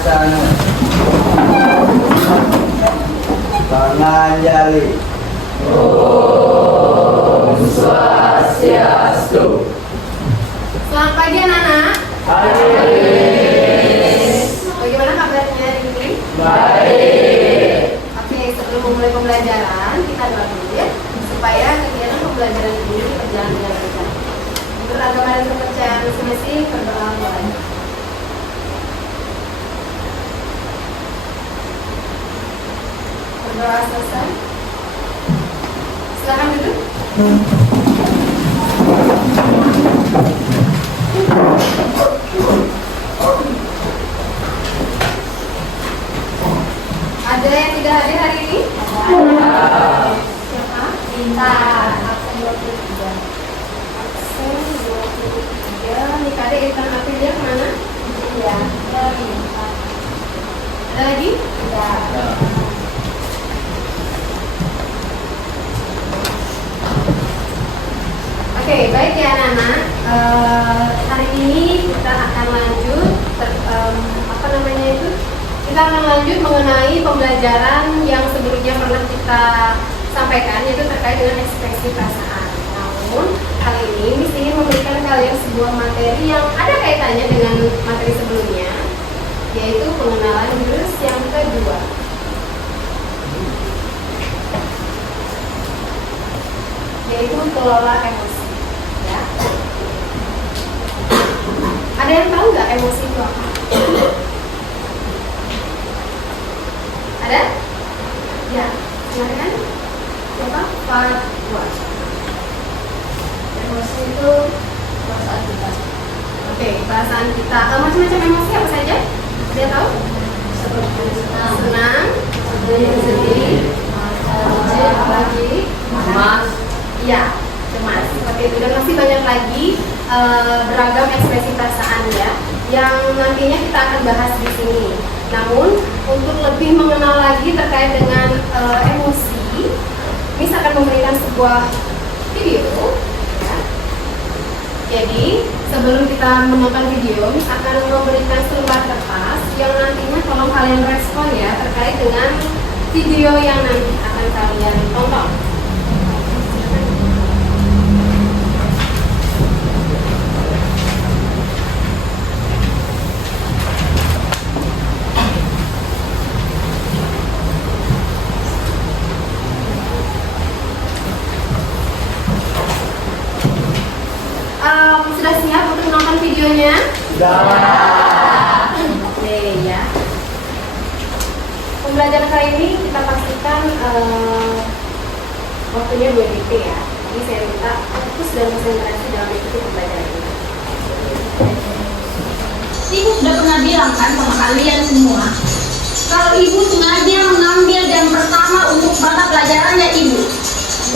Laksana. Panganjali. Om Swastiastu. Selamat pagi anak-anak. Pagi. Bagaimana kabarnya hari ini? Baik. Oke, sebelum memulai pembelajaran, kita doa dulu ya, supaya kegiatan pembelajaran ini berjalan dengan lancar. Menurut agama dan kepercayaan masing-masing, berdoa mulai. Berdoa selesai. Silakan duduk. Ada yang tidak hadir hari ini? Siapa? Intan. Absen 23. Absen 23. Nih Kade, Intan Aprilia kemana? Iya. Ada lagi? Tidak. Oke, baik ya anak-anak. Hari ini kita akan lanjut kita akan lanjut mengenai pembelajaran yang sebelumnya pernah kita sampaikan, yaitu terkait dengan ekspresi perasaan. Namun kali ini Miss ingin memberikan kalian sebuah materi yang ada kaitannya dengan materi sebelumnya, yaitu pengenalan jurus yang kedua. Yaitu kelola emosi. Ya. Ada yang tahu nggak emosi itu apa? Ada? Ya, silakan. Siapa? Fatwa. Emosi itu perasaan kita. Oke, perasaan kita. Macam-macam emosi apa saja? Dia tahu? Seperti senang, sedih, apalagi cemas. Iya, cemas. Seperti itu. Dan masih banyak lagi beragam ekspresi perasaan ya, yang nantinya kita akan bahas di sini. Namun untuk lebih mengenal lagi terkait dengan emosi, Miss akan memberikan sebuah video. Ya. Jadi sebelum kita menonton video, Miss akan memberikan selembar kertas yang nantinya tolong kalian respon ya terkait dengan video yang nanti akan kalian tonton. Sudah siap untuk menonton videonya? Sudah. Oke ya. Pembelajaran kali ini kita pastikan waktunya 2 menit ya. Jadi saya minta fokus dan konsentrasi dalam mengikuti pembelajaran ini. Ibu sudah pernah bilang kan sama kalian semua, kalau ibu sengaja mengambil jam pertama untuk mata pelajarannya ibu,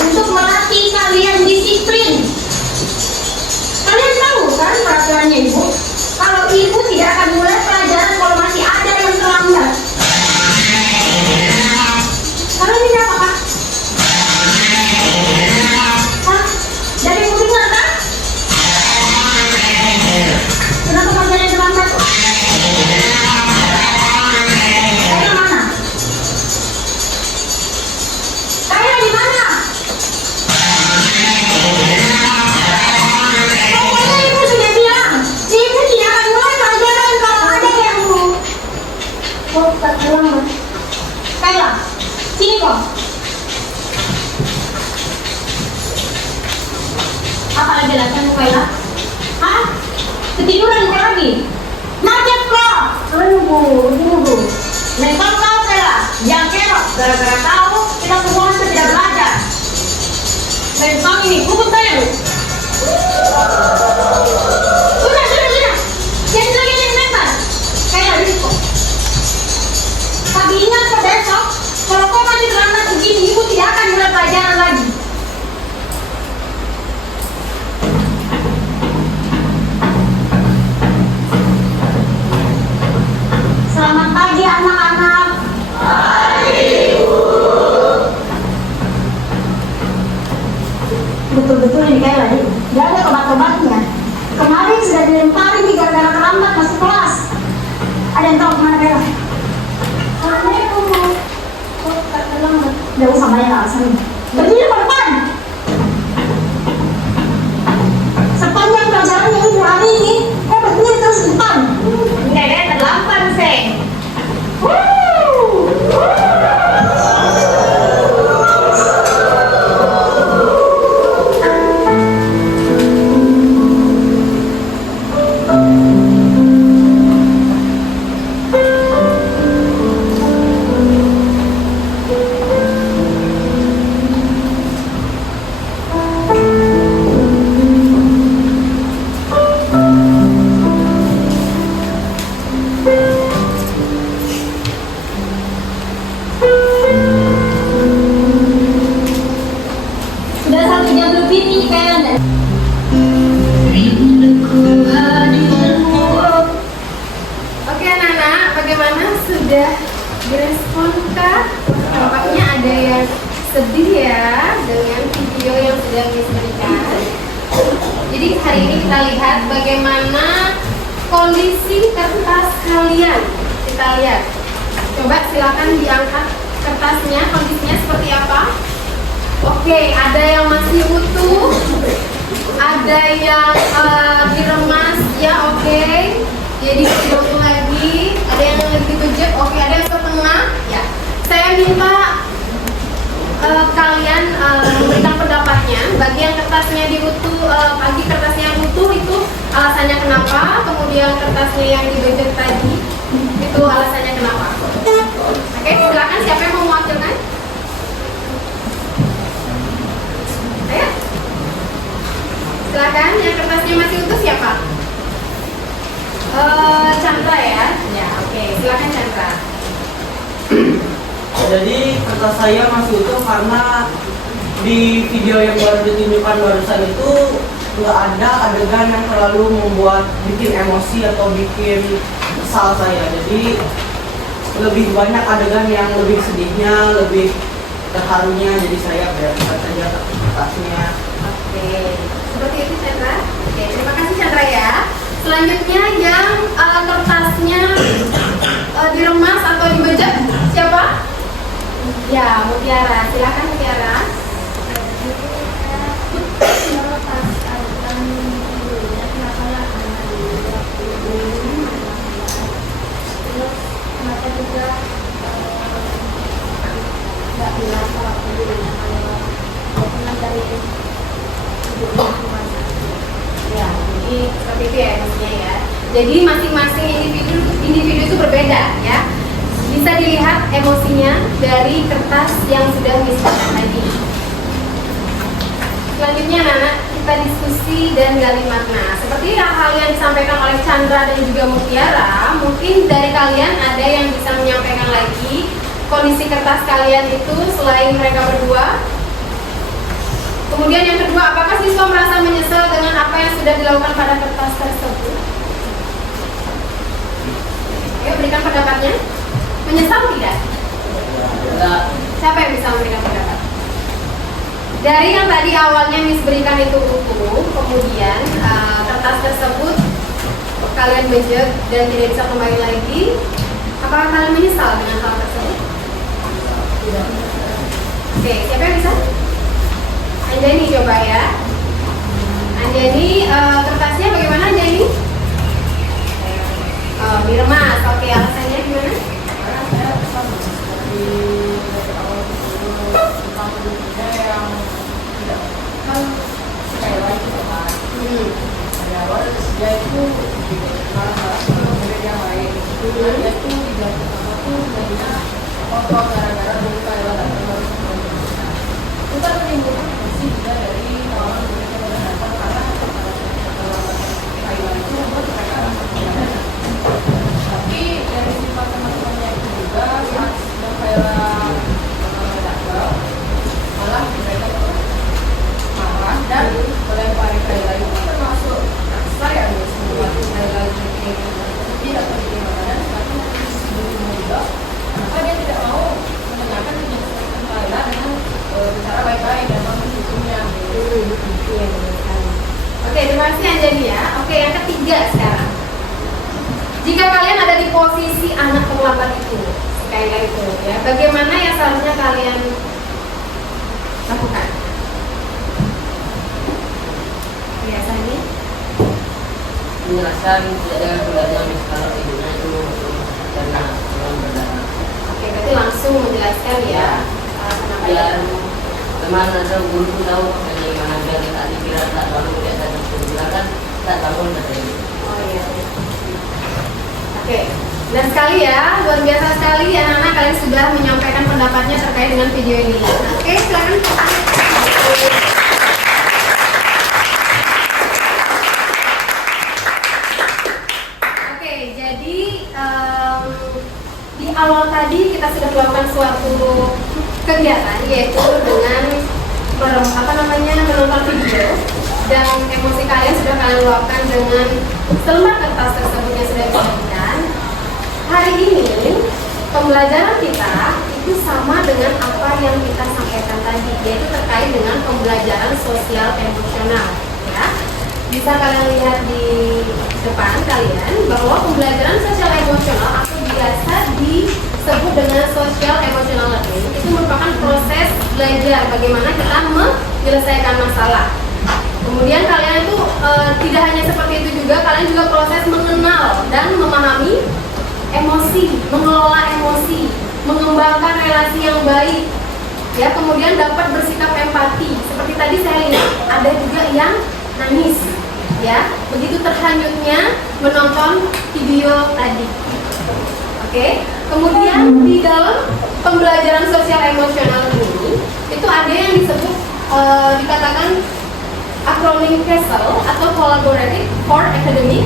untuk melatih kalian disiplin. Kalian tahu kan peraturannya ibu? Kalau ibu tidak akan mulai pelajaran kalau masih ada yang terlambat. Kalian ini apa kak? Hah? Dari ibu dengar kan? Kenapa masih ada yang terlambat? Kalian mana? Kalian di mana? Kayla, sini kok. Apa lagi latihan Kayla? Hah? Ketiduran kau lagi? Macet kok. Tunggu. Mental kau Kayla, jangan kerok. Gara-gara kau, kita semua tidak belajar. Mental ini, pukul saya lu. Sudah. Jangan lagi yang mental. Kayla, di situ. Tapi ingat ke besok, kalau kau masih terlambat begini, ibu tidak akan mulai pelajaran lagi. Selamat pagi anak-anak. Pagi ibu. Betul-betul ini kayak lagi, tidak ada obat-obatnya. Kemarin sudah dilempari gara-gara terlambat masuk kelas. Ada yang tahu kemana Bella? Katanya aku mau ke dalam. Gak usah banyak alasan. Berdiri ke depan. Sepanjang pelajaran yang ibu hari ini, kau berdiri terus di depan. Dede terlambat sih. Sudah 1 jam lebih nih kayaknya. Oke anak-anak, bagaimana sudah diresponkah? Tampaknya ada yang sedih ya dengan video yang sudah diberikan. Jadi hari ini kita lihat bagaimana kondisi kertas kalian. Kita lihat. Coba silakan diangkat kertasnya, kondisinya seperti apa? Oke, ada yang masih utuh, ada yang diremas ya, oke. Jadi diulang lagi, ada yang dibejek, oke, ada yang setengah ya. Saya minta kalian memberikan pendapatnya. Bagi yang kertasnya bagi kertasnya yang utuh itu alasannya kenapa, kemudian kertasnya yang dibejek tadi itu alasannya kenapa. Oke, silakan siapa yang mau mewakilkan? Ayo. Silakan, yang kertasnya masih utuh siapa? Chandra ya? Ya, oke. Silakan Chandra. Jadi kertas saya masih utuh karena di video yang baru ditunjukkan barusan itu nggak ada adegan yang terlalu membuat bikin emosi atau bikin kesal saya. Jadi lebih banyak adegan yang lebih sedihnya, lebih terharunya. Jadi saya biarkan saja kertasnya. Oke, seperti itu Chandra. Oke, terima kasih Chandra ya. Selanjutnya yang kertasnya diremas atau dibejek siapa? Ya, Mutiara. Silakan Mutiara. Kenapa juga nggak bilang kalau dari Ya, jadi seperti itu ya maksudnya ya. Jadi masing-masing individu itu berbeda ya. Bisa dilihat emosinya dari kertas yang sudah disediakan tadi. Selanjutnya anak-anak kita diskusi dan gali makna. Seperti hal yang disampaikan oleh Chandra dan juga Mutiara, mungkin dari kalian ada yang bisa menyampaikan lagi kondisi kertas kalian itu selain mereka berdua. Kemudian yang kedua, apakah siswa merasa menyesal dengan apa yang sudah dilakukan pada kertas tersebut? Ayo berikan pendapatnya. Menyesal tidak? Siapa yang bisa memberikan pendapat? Dari yang tadi awalnya Miss berikan itu utuh, kemudian kertas tersebut kalian bejek dan tidak bisa kembali lagi. Apakah kalian menyesal dengan hal tersebut? Tidak. Oke, siapa yang bisa? Anjani coba ya. Anjani, kertasnya bagaimana Anjani? Diremas. Oke, alasannya gimana? Oke, terima kasih Anjani ya. Oke, yang ketiga sekarang. Jika kalian ada di posisi anak terlambat itu, kayak itu, ya, bagaimana yang seharusnya kalian lakukan? Ya, Sani. Menjelaskan tidak dengan pembelajaran kalau ibunya itu karena kurang berdarah. Oke, berarti langsung menjelaskan ya kenapa ya. Dan teman atau guru pun tahu bagaimana biar kita dikira tak bangun di atas perjalanan tak bangun katanya. Oh iya. Oke, dan sekali ya, luar biasa sekali anak-anak, kalian sudah menyampaikan pendapatnya terkait dengan video ini. Oke, silakan. Oke, jadi di awal tadi kita sudah melakukan suatu kegiatan, yaitu dengan menonton video, dan emosi kalian sudah kalian luapkan dengan selembar kertas tersebut yang sudah disampaikan. Hari ini pembelajaran kita itu sama dengan apa yang kita sampaikan tadi, yaitu terkait dengan pembelajaran sosial emosional. Ya, bisa kalian lihat di depan kalian bahwa pembelajaran sosial emosional atau biasa disebut dengan social emotional learning itu merupakan proses belajar bagaimana kita menyelesaikan masalah. Kemudian kalian itu tidak hanya seperti itu juga, kalian juga proses mengenal dan memahami emosi, mengelola emosi, mengembangkan relasi yang baik. Ya, kemudian dapat bersikap empati. Seperti tadi saya lihat ada juga yang nangis. Ya, begitu terhanyutnya menonton video tadi. Oke. Kemudian di dalam pembelajaran sosial emosional ini itu ada yang disebut dikatakan akronim CASEL atau Collaborative for Academic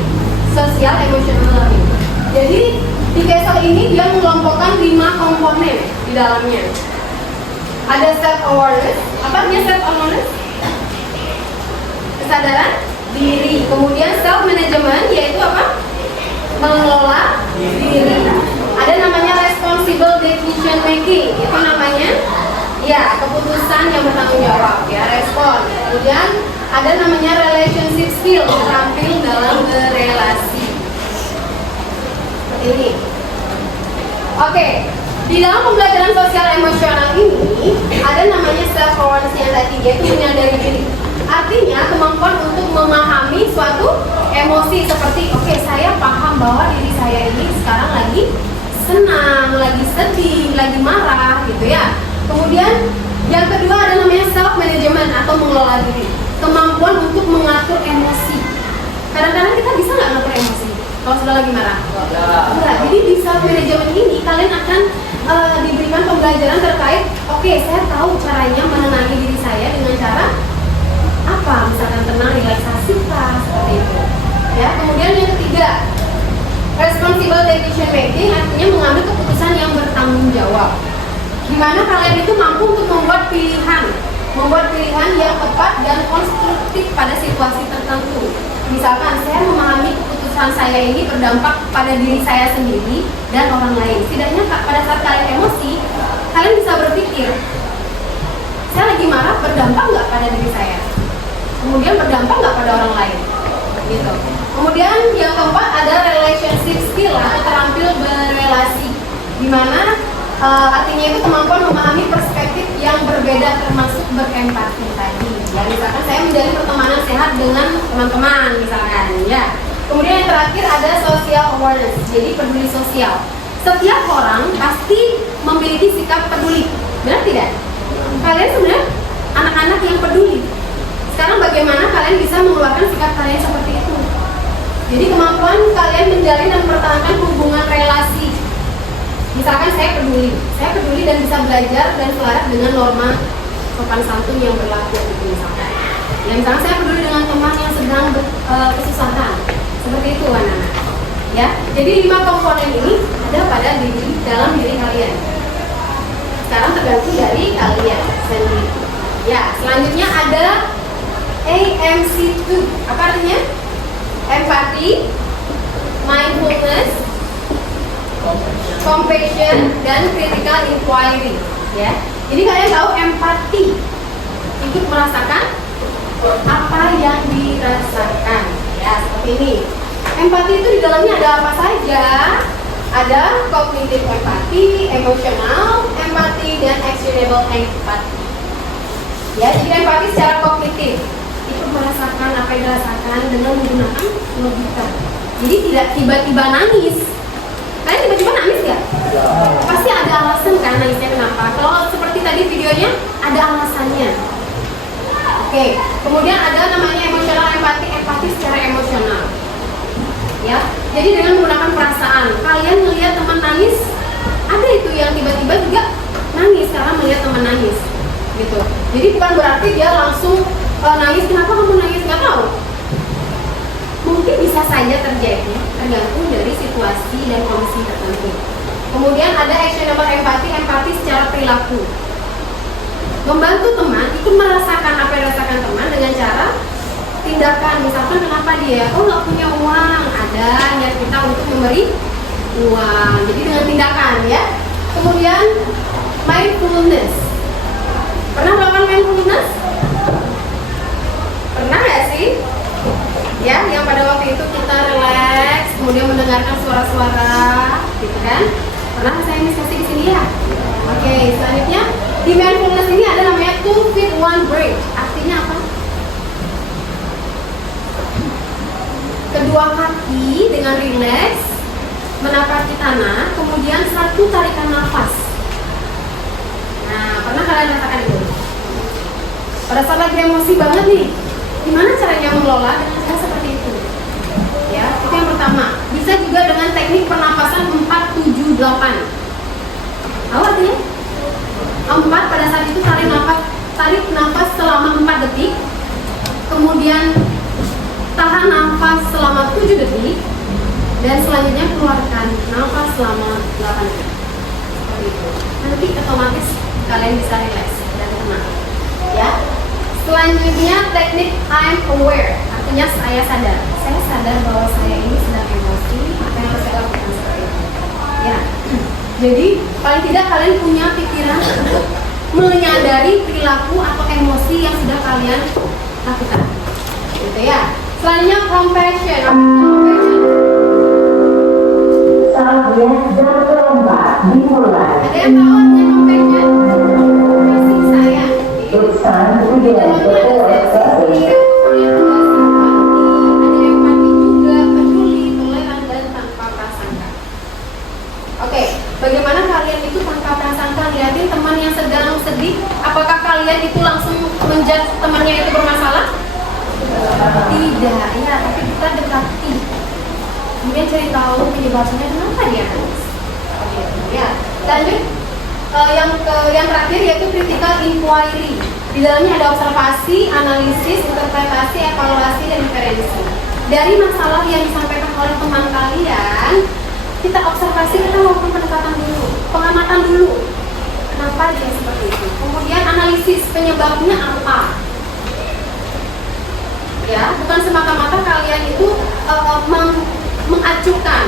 Social Emotional Learning. Jadi di CASEL ini dia mengelompokkan 5 komponen di dalamnya. Ada self awareness. Apa artinya self awareness? Kesadaran diri. Kemudian self management, yaitu apa? Mengelola diri. Ada namanya responsible decision making. Itu namanya ya keputusan yang bertanggung jawab, ya, respon. Kemudian ada namanya relationship skill, terampil dalam berelasi. Seperti ini. Oke, di dalam pembelajaran sosial emosional ini ada namanya self awareness yang tadi, yaitu menyadari diri. Artinya kemampuan untuk memahami suatu emosi seperti oke, saya paham bahwa diri saya ini sekarang lagi senang, lagi sedih, lagi marah gitu ya. Kemudian yang kedua ada namanya self management atau mengelola diri. Kemampuan untuk mengatur emosi. Kadang-kadang kita bisa nggak ngatur emosi kalau sudah lagi marah? Enggak. Jadi di self management ini kalian akan diberikan pembelajaran terkait oke, saya tahu caranya menenangi diri saya dengan cara apa? Misalkan tenang, relaksasi kah, seperti itu. Ya, kemudian yang ketiga, responsible decision making artinya mengambil keputusan yang bertanggung jawab. Gimana kalian itu mampu untuk membuat pilihan yang tepat dan konstruktif pada situasi tertentu. Misalkan saya memahami keputusan saya ini berdampak pada diri saya sendiri dan orang lain. Setidaknya pada saat kalian emosi, kalian bisa berpikir, saya lagi marah berdampak nggak pada diri saya? Kemudian berdampak nggak pada orang lain? Gitu. Kemudian yang keempat ada relationship skill atau terampil berrelasi, dimana artinya itu kemampuan memahami perspektif yang berbeda termasuk berempati tadi. Ya, misalkan saya menjalin pertemanan sehat dengan teman-teman misalkan, ya. Kemudian yang terakhir ada social awareness, jadi peduli sosial. Setiap orang pasti memiliki sikap peduli, benar tidak? Kalian sebenarnya anak-anak yang peduli. Sekarang bagaimana kalian bisa mengeluarkan sikap kalian seperti itu? Jadi kemampuan kalian menjalin dan mempertahankan hubungan relasi. Misalkan saya peduli dan bisa belajar dan selaras dengan norma sopan santun yang berlaku gitu misalkan. Ya, misalkan saya peduli dengan teman yang sedang kesusahan, seperti itu anak-anak. Ya, jadi 5 komponen ini ada pada dalam diri kalian. Sekarang tergantung dari kalian sendiri. Ya, selanjutnya ada AMC2. Apa artinya? Empati, mindfulness, compassion, dan critical inquiry. Ya, jadi kalian tahu empati, ikut merasakan apa yang dirasakan. Ya, seperti ini. Empati itu di dalamnya ada apa saja? Ada cognitive empati, emotional empati, dan actionable empati. Ya, jadi empati secara kognitif itu merasakan apa yang dirasakan dengan menggunakan logika. Jadi tidak tiba-tiba nangis. Kalian tiba-tiba nangis nggak? Pasti ada alasan kan nangisnya kenapa. Kalau seperti tadi videonya ada alasannya. Oke, kemudian ada namanya emotional empati, empati secara emosional. Ya, jadi dengan menggunakan perasaan. Kalian melihat teman nangis, ada itu yang tiba-tiba juga nangis karena melihat teman nangis, gitu. Jadi bukan berarti dia langsung nangis. Kenapa kamu nangis? Nggak tahu. Mungkin bisa saja terjadi, tergantung dari situasi dan kondisi tertentu. Kemudian ada actionable empati, empati secara perilaku. Membantu teman itu merasakan apa yang dirasakan teman dengan cara tindakan. Misalkan kenapa dia nggak punya uang, ada niat kita untuk memberi uang. Jadi dengan tindakan ya. Kemudian mindfulness. Pernah melakukan mindfulness? Pernah nggak sih? Ya, yang pada waktu itu kita relax, kemudian mendengarkan suara-suara, gitu kan? Pernah saya diskusi di sini ya? Oke, selanjutnya di mindfulness ini ada namanya 2 feet 1 breath. Artinya apa? Kedua kaki dengan rileks menapaki tanah, kemudian satu tarikan nafas. Nah, pernah kalian rasakan itu? Pada saat lagi emosi banget nih, gimana caranya mengelola dengan cara seperti itu? Ya, itu yang pertama. Bisa juga dengan teknik pernapasan 4-7-8. Tahu artinya? 4 pada saat itu tarik nafas selama 4 detik, kemudian tahan nafas selama 7 detik, dan selanjutnya keluarkan nafas selama 8 detik. Seperti itu. Nanti otomatis kalian bisa relax dan tenang. Ya. Selanjutnya teknik I'm aware, artinya saya sadar. Saya sadar bahwa saya ini sedang emosi, apa yang harus saya lakukan seperti itu. Ya. Jadi paling tidak kalian punya pikiran untuk menyadari perilaku atau emosi yang sudah kalian lakukan. Gitu ya. Selanjutnya compassion. Saatnya jam keempat dimulai. Ada yang tahu artinya compassion? Kasih sayang. Tulisan video Ada empati juga, peduli, toleran, dan tanpa prasangka. Oke, bagaimana kalian itu tanpa prasangka lihatin teman yang sedang sedih? Apakah kalian itu langsung menjudge temannya itu bermasalah? Tidak, ya, tapi kita dekati. Kemudian cari tahu penyebabnya kenapa dia nangis. Oke, ya. Lanjut, yang terakhir yaitu critical inquiry. Di dalamnya ada observasi, analisis, interpretasi, evaluasi, dan referensi. Dari masalah yang disampaikan oleh teman kalian, kita observasi, kita melakukan pendekatan dulu, pengamatan dulu. Kenapa dia seperti itu? Kemudian analisis, penyebabnya apa? Ya, bukan semata-mata kalian itu mengacuhkan,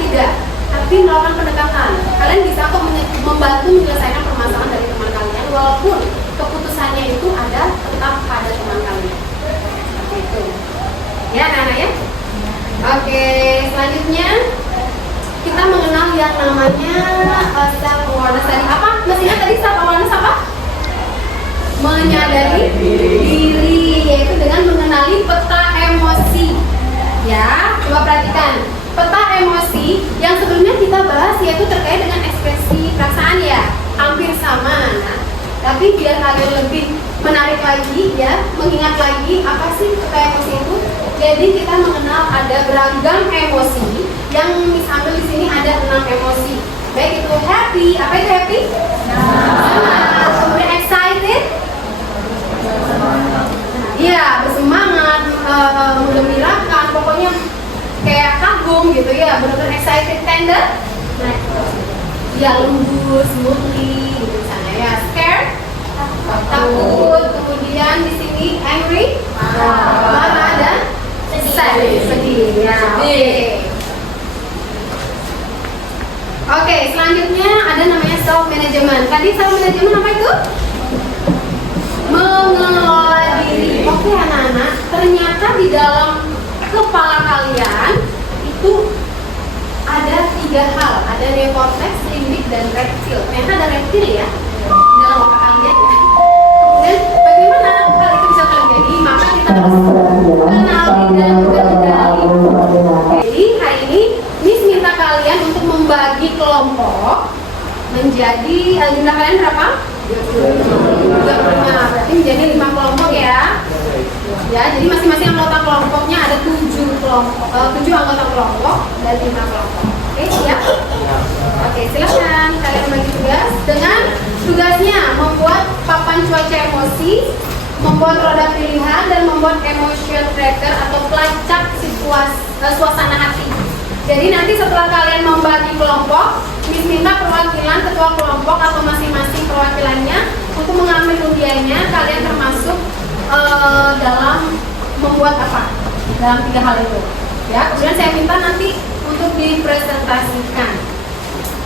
tidak, tapi melakukan pendekatan. Kalian bisa kok membantu menyelesaikan permasalahan dari teman kalian, walaupun keputusannya itu ada tetap pada teman kalian. Seperti itu. Ya, anak-anak ya. Oke, selanjutnya kita mengenal yang namanya self awareness tadi. Apa? Mestinya tadi self awareness apa? Menyadari diri, yaitu dengan mengenali peta emosi. Ya, coba perhatikan peta emosi yang sebelumnya kita bahas, yaitu terkait dengan ekspresi perasaan ya, hampir sama. Nah, tapi biar kalian lebih menarik lagi ya, mengingat lagi apa sih peta emosi itu. Jadi kita mengenal ada beragam emosi, yang misalnya di sini ada 6 emosi. Baik itu happy, apa itu happy? Kemudian excited. Iya, bersemangat, menggembirakan, pokoknya kayak kagum gitu ya, benar-benar excited, tender. Nah, ya lembut, smoothly gitu misalnya ya. Scared, takut, kemudian di sini angry, marah, dan sedih. Ya, oke, selanjutnya ada namanya self management. Tadi self management apa itu? Mengelola diri. Oke anak-anak, ternyata di dalam kepala kalian itu ada 3 hal, ada neokortex, limbik, dan reptil. Ternyata ada reptil ya dalam otak kalian. Dan bagaimana hal itu bisa terjadi? Maka kita harus kenali dan menggali. Jadi hari ini Miss minta kalian untuk membagi kelompok menjadi jumlah kalian berapa? 35. Berarti menjadi 5 kelompok ya. Ya, jadi masing-masing anggota kelompoknya ada 7 anggota kelompok dan 5 kelompok. Oke, siap? Oke, silakan kalian bagi tugas dengan tugasnya membuat papan cuaca emosi, membuat roda pilihan, dan membuat emotion tracker atau pelacak suasana hati. Jadi nanti setelah kalian membagi kelompok, Miss minta perwakilan ketua kelompok atau masing-masing perwakilannya untuk mengambil undiannya. Kalian termasuk dalam membuat apa? Dalam 3 hal itu. Ya, kemudian saya minta nanti untuk dipresentasikan.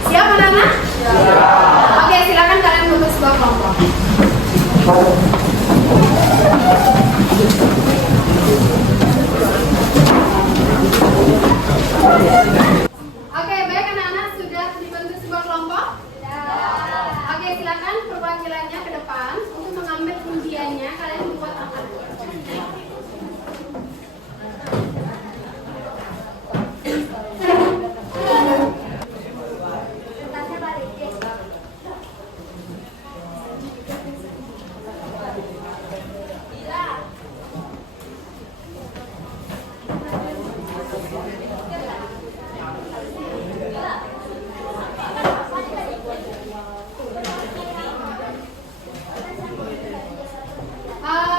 Siap anak-anak? Siap. Oke, silakan kalian bentuk sebuah kelompok. Oke, baik anak-anak, sudah dibentuk sebuah kelompok? Oke, silakan perwakilannya ke depan untuk mengambil undiannya. Kalian membuat apa?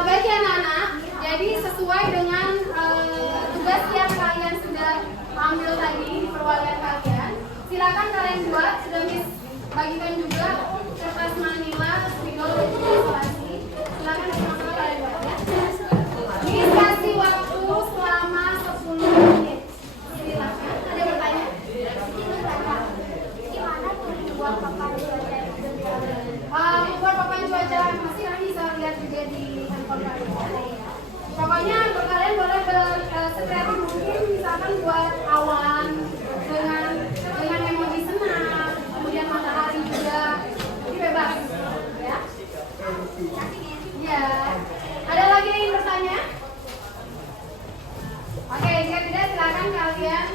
Baik ya anak-anak, jadi sesuai dengan tugas yang kalian sudah ambil tadi di perwakilan kalian, silakan kalian buat, sudah Miss bagikan juga kertas manila, spidol, dan juga ilustrasi. Silakan sama-sama kalian buat ya. Miss kasih waktu selama 10 menit. Silakan, ada yang bertanya? Gimana tuh buat papan cuaca? Membuat papan cuaca masih kalian bisa lihat juga di handphone kalian. Pokoknya kalian boleh berkreatif mungkin, misalkan buat awan dengan emoji senang, kemudian matahari juga, jadi bebas ya. Ya, ada lagi yang ingin bertanya? Oke, jika tidak silakan kalian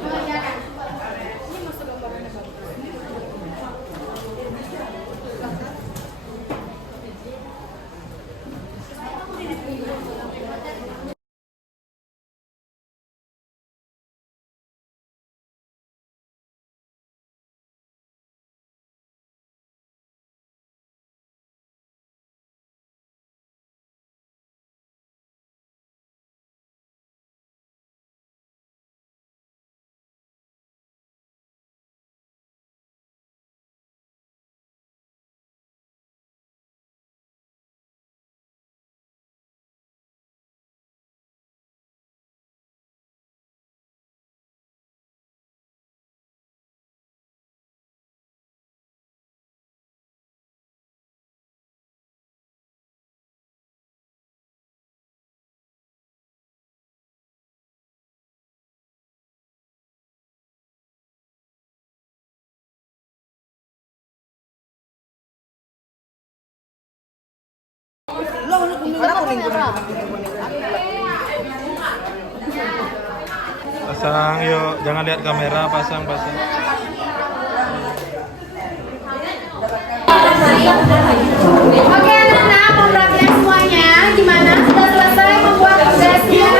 mengerjakan. Ini masuk gambarannya bagus. Pasang yuk, jangan lihat kamera, pasang. Oke anak-anak, mau perhatian semuanya. Gimana? Sudah selesai membuat tugasnya?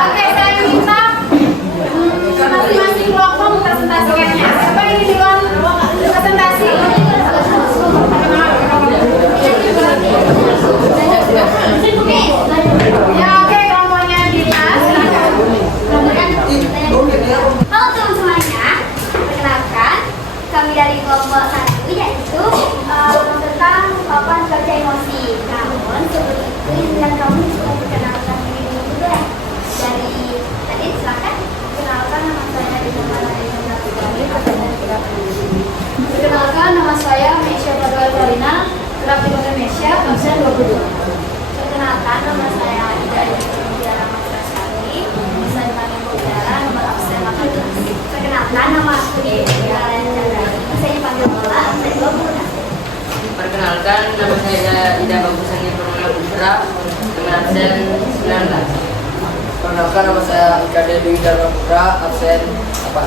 Oke, saya minta masing-masing kelompok mempresentasikannya. Siapa yang ingin duluan presentasi? Ya oke, kelompoknya Dila, silakan. Halo teman semuanya, perkenalkan kami dari kelompok 1 yaitu tentang papan cuaca emosi. Namun dengan absen 19. Perkenalkan, nama saya Ikade Dewi Dharma Putra, absen 8.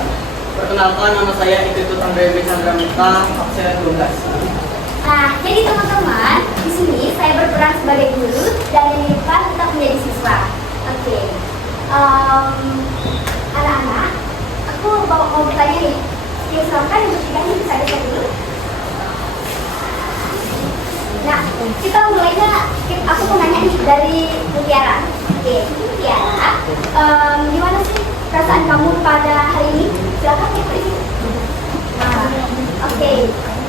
Perkenalkan, nama saya Iketut Andre B. Chandra Muta, absen 12. Nah, jadi teman-teman, di sini saya berperan sebagai guru dan yang di depan tetap menjadi siswa. Oke. Anak-anak, aku mau bertanya nih. Silakan yang bertiganya bisa lihat dulu. Nah, kita mulainya, aku mau nanya nih dari Mutiara. Oke, Mutiara, gimana sih perasaan kamu pada hari ini? Silakan ya, di sini. Nah, oke,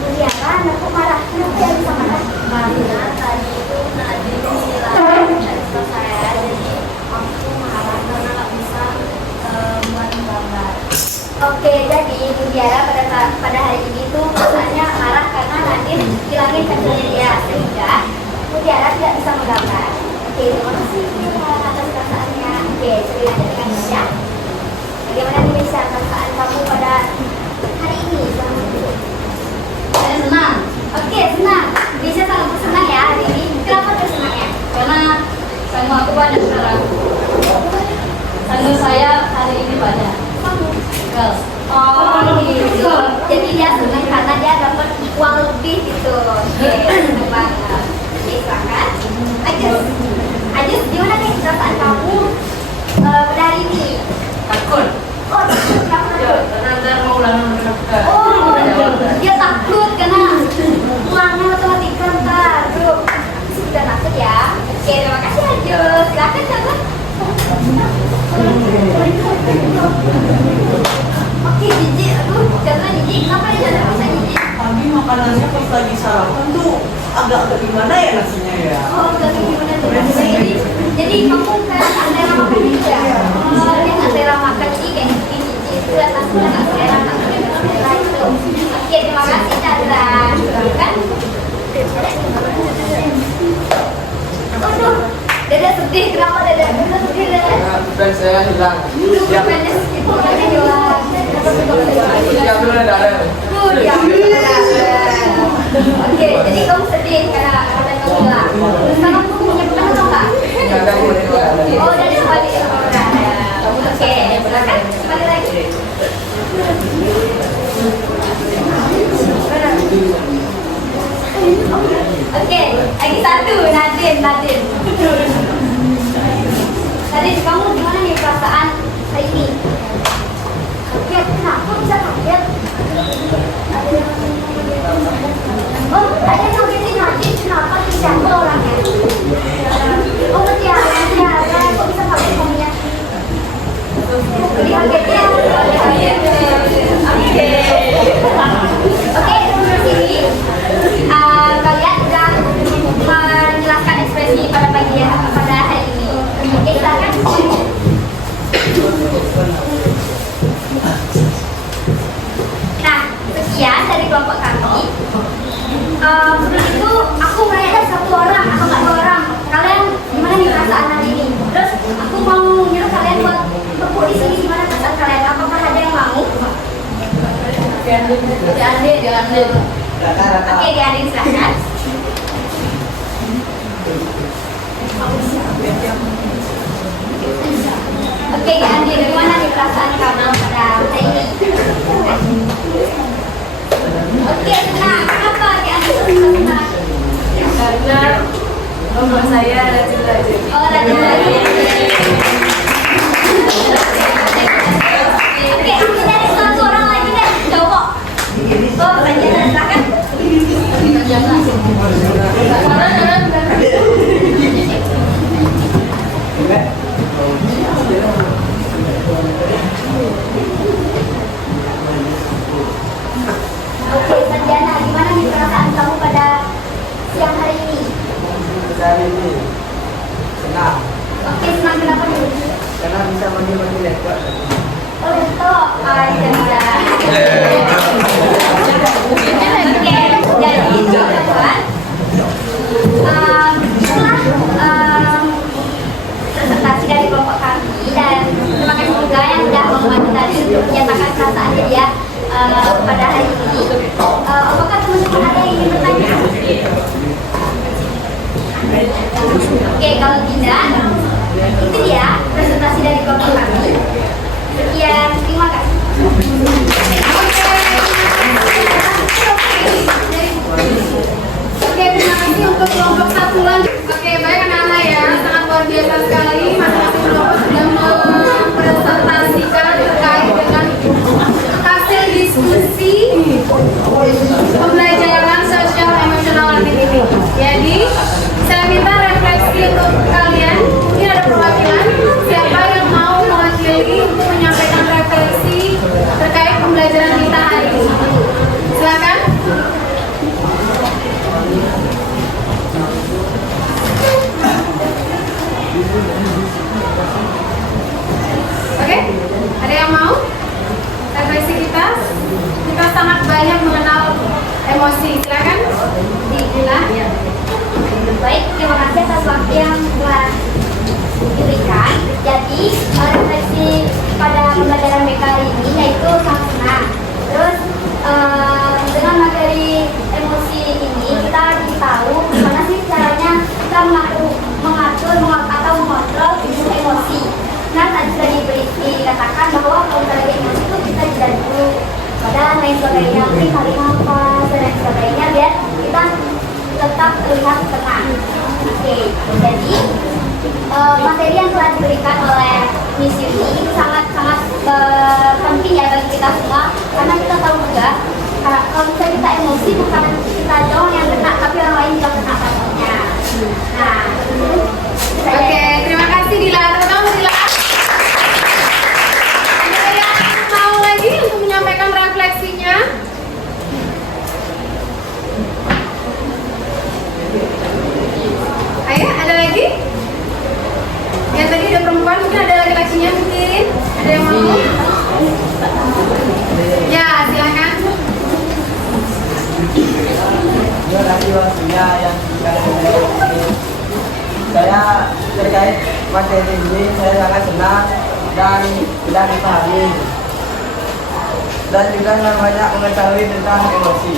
Mutiara, aku marah. Kenapa ya bisa marah? Karena tadi itu Nadine bilang sama saya, jadi aku marah karena nggak bisa buat gambar. Oke, jadi Mutiara pada hari ini tuh rasanya marah karena Nadine bilangin pensilnya dia, sehingga Mutiara tidak bisa menggambar. Oke, terima kasih Mutiara atas perasaannya. Oke, jadi lanjut dengan Nisha. Bagaimana nih Nisha perasaan kamu pada hari ini? Saya senang Oke, senang. Nisha sangat senang ya hari ini. Kenapa tuh senangnya? karena sanggup aku banyak sekarang. Sanggup saya hari ini banyak. Girls. Oh, gitu. Jadi dia senang karena dia dapat uang lebih gitu. Oke, senang banget. Oke, silakan. Ajus, gimana nih perasaan kamu pada hari ini? Takut. Oh, takut, kamu takut. Karena ntar mau ulangan matematika. Oh, dia takut karena ulangan matematika ntar. Tuh, sudah takut ya. Oke, terima kasih Ajus. Silakan coba. Oke, Jiji. Aduh, Chandra Jiji. Kenapa dia Chandra bisa Jiji? Pagi makanannya pas lagi sarapan tuh agak-agak gimana ya nasinya ya? Oh, jadi gimana tuh? Jadi kamu kan antara makan juga. Oh, dia nggak selera makan jadi kayak bikin Jiji itu dan nasinya nggak selera itu. Oke, terima kasih Chandra. Kan? Aduh, Dada sedih. Kenapa Dada? Dada sedih Dada. Karena bukan saya hilang. Bukannya sedih, bukannya hilang. Diambil ada. Tuh, diambil Dada. Oke, jadi kamu sedih karena kamu hilang. Terus kamu punya pesan atau enggak? Kadang mereka ada. Oh, dari kembali ke Anda. Oke, silakan kembali lagi. Oke, lagi satu, Nadine. Nadine, kamu gimana nih perasaan hari ini? Kaget, kenapa bisa kaget? Oh, ada yang ngagetin Nadine, kenapa siapa orangnya? Oh, Mutiara, kok bisa kaget kamunya? Dia kagetnya, Oke, menurut ini kalian sudah menjelaskan ekspresi pada hari ini. Oke, silakan. Nah, sekian dari kelompok kami. Sebelum itu aku melihat satu orang atau nggak 2 orang. Kalian gimana nih perasaan hari ini? Terus aku mau nyuruh kalian buat tepuk di sini gimana perasaan kalian? Apakah ada yang mau? Diandin. Oke, diadin silakan. Oke, diadin. Gimana nih perasaan kamu pada hari ini? Oke, senang. Kenapa diadin senang? Karena nomor saya rajin-rajin. Oh, rajin-rajin. Oke, aku cari satu orang lagi deh, cowok. Oh, rajin-rajin silakan. Oke, Sanjana, gimana nih perasaan kamu pada siang hari ini? Hari ini senang Oke, senang kenapa nih? karena bisa mandi laptop. Oh, laptop. Bisa. Oke, jadi teman-teman, setelah presentasi dari kelompok kami dan terima kasih juga yang sudah membantu tadi untuk menyatakan perasaannya dia pada hari ini. Apakah teman-teman ada yang ingin bertanya? Oke, Oke, kalau tidak, itu dia presentasi dari kelompok kami. Sekian, terima kasih. Oke, terima kasih untuk kelompok satu lanjut. Oke, baik anak-anak ya, sangat luar biasa sekali. Masing-masing kelompok sudah mempresentasikan terkait dengan hasil diskusi pembelajaran sosial emosional ini. Jadi, saya minta refleksi untuk kalian. Mungkin ada perwakilan. Siapa yang mau mewakili untuk menyampaikan refleksi terkait pembelajaran kita hari ini? Silakan. Oke, ada yang mau? Refleksi kita sangat banyak mengenal emosi. Silakan. Bila, baik, terima kasih atas waktu yang telah diberikan. Jadi, refleksi pada pembelajaran BK hari ini yaitu sangat senang. Terus, dengan materi emosi ini kita jadi tahu gimana sih caranya kita mengatur atau mengontrol emosi. Nah, tadi sudah dikatakan bahwa kalau kita lagi emosi itu kita jeda dulu dan lain sebagainya, mungkin tarik nafas dan lain sebagainya biar kita tetap terlihat tenang. Oke, jadi materi yang telah diberikan oleh Miss Yuni itu sangat-sangat penting ya bagi kita semua, karena kita tahu juga kalau kita emosi bukan kita doang yang kena, tapi orang lain juga kena pasalnya. Nah, Oke, terima kasih Dila. Tepuk Dila. Ada yang mau lagi untuk menyampaikan refleksinya? Ayo, ada lagi? Yang tadi ada perempuan, mungkin ada laki-lakinya mungkin? Ada yang mau? Ya, silakan. Terima kasih waktunya yang saya terkait materi ini saya sangat senang dan tidak dipahami dan juga banyak mengetahui tentang emosi.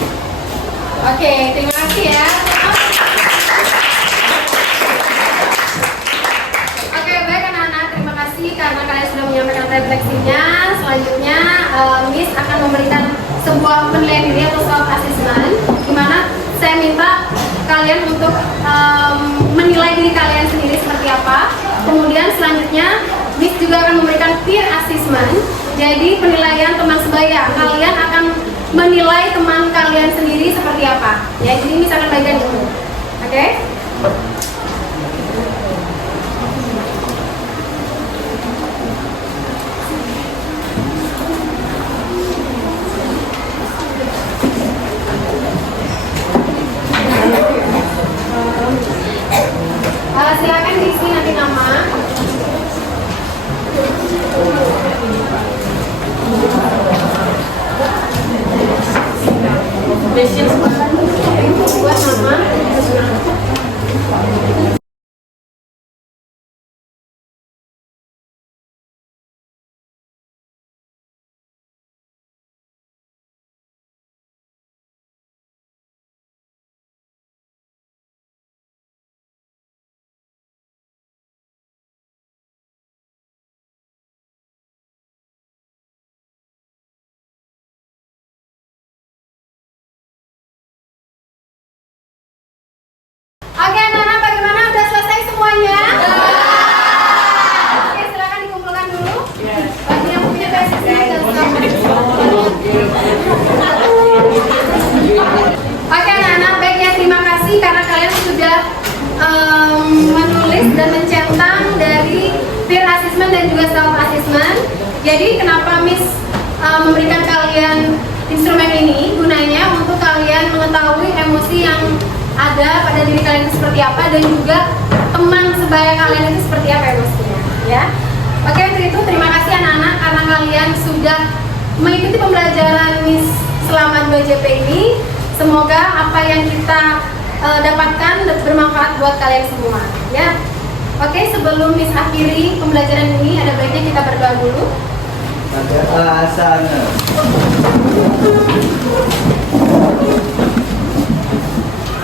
Oke, terima kasih ya. Oke, baik anak-anak, terima kasih karena kalian sudah menyampaikan refleksinya. Selanjutnya, Miss akan memberikan sebuah penilaian diri atau self assessment, di mana saya minta kalian untuk menilai diri kalian sendiri seperti apa. Kemudian selanjutnya Miss juga akan memberikan peer assessment. Jadi penilaian teman sebaya, kalian akan menilai teman kalian sendiri seperti apa. Ya, jadi Miss akan bagian itu. Oke? Silakan diisi nanti nama. Buat nama. Oke, anak-anak, bagaimana? Udah selesai semuanya? Oke, silakan dikumpulkan dulu. Bagi yang punya basis dan Oke, anak-anak, baik ya, terima kasih karena kalian sudah menulis dan mencentang dari peer assessment dan juga self assessment. Jadi kenapa Miss memberikan kalian instrumen ini? Gunanya untuk kalian mengetahui emosi yang ada pada diri kalian itu seperti apa, dan juga teman sebaya kalian itu seperti apa emosinya, ya. Oke, untuk itu terima kasih anak-anak karena kalian sudah mengikuti pembelajaran Miss selama 2 JP ini. Semoga apa yang kita dapatkan bermanfaat buat kalian semua, ya. Oke, sebelum Miss akhiri pembelajaran ini, ada baiknya kita berdoa dulu.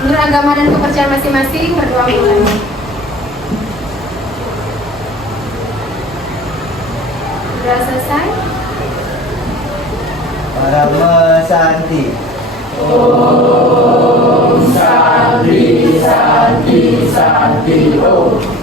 Menurut agama dan kepercayaan masing-masing, berdoa mulai. sudah selesai? Parama Santi. Santi, Santi, Santi, Om.